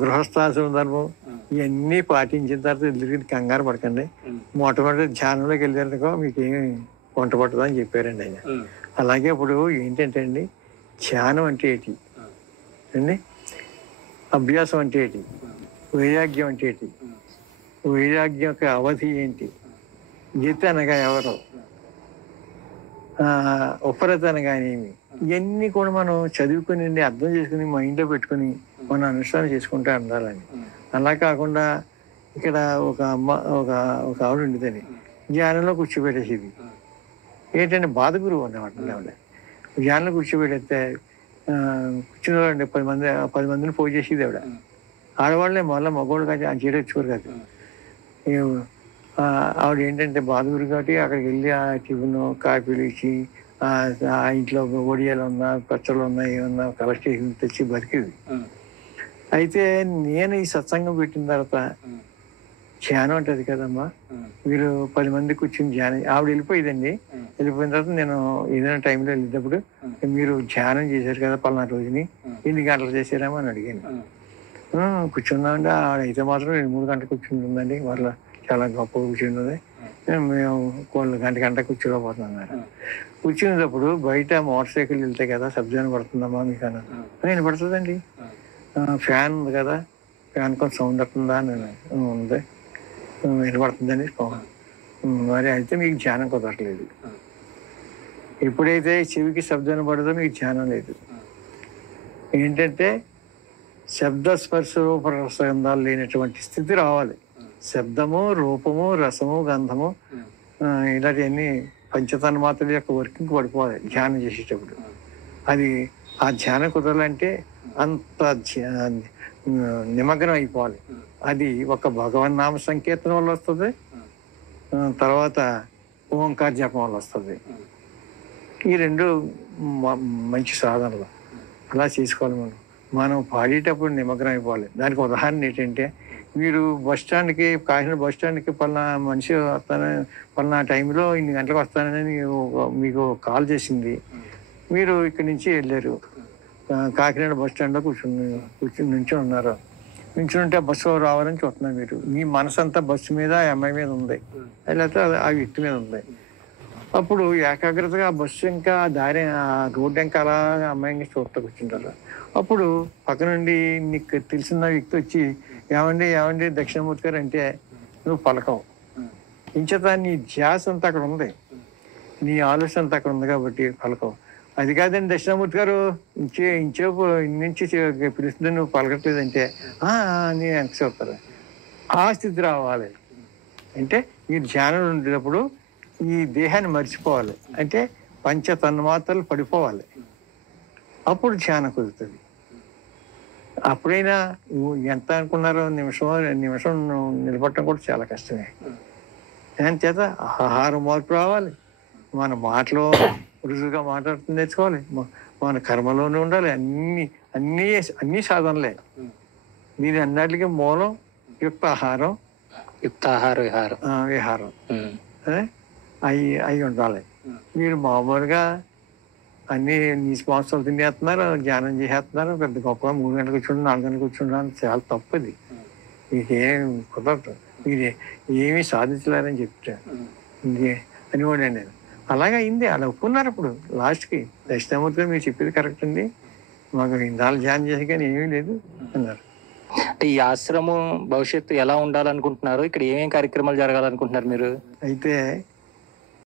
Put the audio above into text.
గృహస్థాశ్రమ ధర్మం ఇవన్నీ పాటించిన తర్వాత ఎదురు కంగారు పడకండి. మొట్టమొదటి ధ్యానంలోకి వెళ్ళారనుకో మీకు ఏమి వంట పట్టదు అని చెప్పారండి ఆయన. అలాగే ఇప్పుడు ఏంటంటే అండి, ధ్యానం అంటే ఏంటి అండి, అభ్యాసం అంటే ఏంటి, వైరాగ్యం అంటే ఏంటి, వైరాగ్యం యొక్క అవధి ఏంటి, గీత అనగా ఎవరు, ఉపరత అనగా ఏమి, ఇవన్నీ కూడా మనం చదువుకుని అర్థం చేసుకుని మైండ్లో పెట్టుకుని మనం అనుష్ఠానం చేసుకుంటూ ఉండాలని. అలా కాకుండా ఇక్కడ ఒక అమ్మ ఒక ఆవిడ ఉండేదని ధ్యానంలో కూర్చోబెట్టేసేది. ఏంటంటే బాధ గురువు అన్నమాట. ఆవిడ ధ్యానంలో కూర్చోబెడితే కూర్చునేవాళ్ళండి 10 మందిని పోయి చేసేది ఆవిడ. ఆడవాళ్ళే మళ్ళీ మగవాళ్ళు కాదు ఆ చేయడం వచ్చేవారు కాదు. ఆవిడ ఏంటంటే బాధ గురువు కాబట్టి అక్కడికి వెళ్ళి ఆ టిఫిన్ కాఫీలు ఇచ్చి ఆ ఇంట్లో ఒడియాలు ఉన్నా పచ్చళ్ళు ఉన్నా ఏమన్నా కలెక్ట్ చేసి తెచ్చి బతికేది. అయితే నేను ఈ సత్సంగం పెట్టిన తర్వాత ధ్యానం అంటది కదమ్మా, మీరు 10 మంది కూర్చుని ధ్యానం, ఆవిడ వెళ్ళిపోయిందండి. వెళ్ళిపోయిన తర్వాత నేను ఏదైనా టైంలో వెళ్ళేటప్పుడు మీరు ధ్యానం చేశారు కదా పలానా రోజుని, ఎన్ని గంటలు చేశారేమో అని అడిగాను. కూర్చున్నామండి. ఆవిడైతే మాత్రం 2-3 గంటలు కూర్చుంటుందండి. వాళ్ళ చాలా గొప్ప కూర్చున్నది. మేము గంట కూర్చోలేకపోతున్నాం. కూర్చునేటప్పుడు బయట మోటార్ సైకిల్ వెళ్తాయి కదా, శబ్దాన్ని పడుతుందమ్మా మీకు అన్నారు. నేను పడుతుందండి. ఫ్యాన్ ఉంది కదా, ఫ్యాన్ కొంచెం సౌండ్ వస్తుందా అని ఉంది, వినపడుతుందని. మరి అయితే మీకు ధ్యానం కుదరట్లేదు. ఎప్పుడైతే చెవికి శబ్దం పడదో మీకు ధ్యానం లేదు. ఏంటంటే శబ్ద స్పర్శ రూప రసగంధాలు లేనటువంటి స్థితి రావాలి. శబ్దము, రూపము, రసము, గంధము ఇలాంటివన్నీ పంచతన్మాత్రల యొక్క వర్కింగ్ పడిపోవాలి ధ్యానం చేసేటప్పుడు. అది ఆ ధ్యానం కుదరాలంటే అంత నిమగ్నం అయిపోవాలి. అది ఒక భగవన్నామ సంకీర్తన వల్ల వస్తుంది, తర్వాత ఓంకార జపం వల్ల వస్తుంది. ఈ 2 మంచి సాధనలు. అలా చేసుకోవాలి. మనం పాడేటప్పుడు నిమగ్నం అయిపోవాలి. దానికి ఉదాహరణ ఏంటంటే, మీరు కాకినాడ బస్ స్టాండ్కి పలానా మనిషి వస్తానని, పలానా టైంలో ఇన్ని గంటలకు వస్తానని మీకు కాల్ చేసింది. మీరు ఇక్కడి నుంచి వెళ్ళారు, కాకినాడ బస్ స్టాండ్లో నుంచొని ఉన్నారు. నుంచుని ఉంటే బస్సు రావాలని చూస్తున్నారు. మీరు మీ మనసు అంతా బస్సు మీద, అమ్మాయి మీద ఉంది, లేకపోతే ఆ వ్యక్తి మీద ఉంది. అప్పుడు ఏకాగ్రతగా ఆ బస్సు ఇంకా దారి, రోడ్డు ఇంకా అలా అమ్మాయిని చూస్తూ కూర్చుంటారు. అప్పుడు పక్క నుండి నీకు తెలిసిన వ్యక్తి వచ్చి ఏమండి దక్షిణమూర్తి గారు అంటే నువ్వు పలకవు. ఇంచేత నీ ధ్యాస అంతా అక్కడ ఉంది, నీ ఆలోచన అంతా అక్కడ ఉంది కాబట్టి పలకవు. అది కాదండి దక్షిణమూర్తి గారు ఇంచేపు నుంచి పిలుస్తుంది నువ్వు పలకట్లేదంటే నేను వెనక్కి చెప్తారు. ఆ స్థితి రావాలి. అంటే మీరు ధ్యానం ఉండేటప్పుడు ఈ దేహాన్ని మర్చిపోవాలి. అంటే పంచతన్మాత్రలు పడిపోవాలి. అప్పుడు ధ్యానం కుదురుతుంది. అప్పుడైనా ఎంత అనుకున్నారో నిమిషం నిలబడటం కూడా చాలా కష్టమే. దాని చేత ఆహారం మార్పు రావాలి, మన మాటలో రుజువుగా మాట్లాడుతూ నేర్చుకోవాలి, మన కర్మలోనే ఉండాలి. అన్నీ సాధనలే. దీని అన్నిటికీ మూలం యుక్తాహారం, విహారం అవి ఉండాలి. మీరు మామూలుగా అన్ని నీచు మాంసాలు తినేస్తున్నారు, ధ్యానం చేసేస్తున్నారు, పెద్ద గొప్పగా 3 గంటలకు కూర్చుంటారు, 4 గంటలకు కూర్చుంటారు. చాలా తప్పది. మీకేం కుదరదు, మీరు ఏమీ సాధించలేరని చెప్తారు అని కూడా నేను. అలాగే అయింది. అలా ఒప్పుకున్నారు. అప్పుడు లాస్ట్కి దక్షిణామూర్తిగా మీరు చెప్పేది కరెక్ట్ అండి, మాకు ఇందాలు ధ్యానం చేసి కానీ ఏమీ లేదు అన్నారు. అంటే ఈ ఆశ్రమం భవిష్యత్తు ఎలా ఉండాలనుకుంటున్నారు? ఇక్కడ ఏమేమి కార్యక్రమాలు జరగాలనుకుంటున్నారు మీరు? అయితే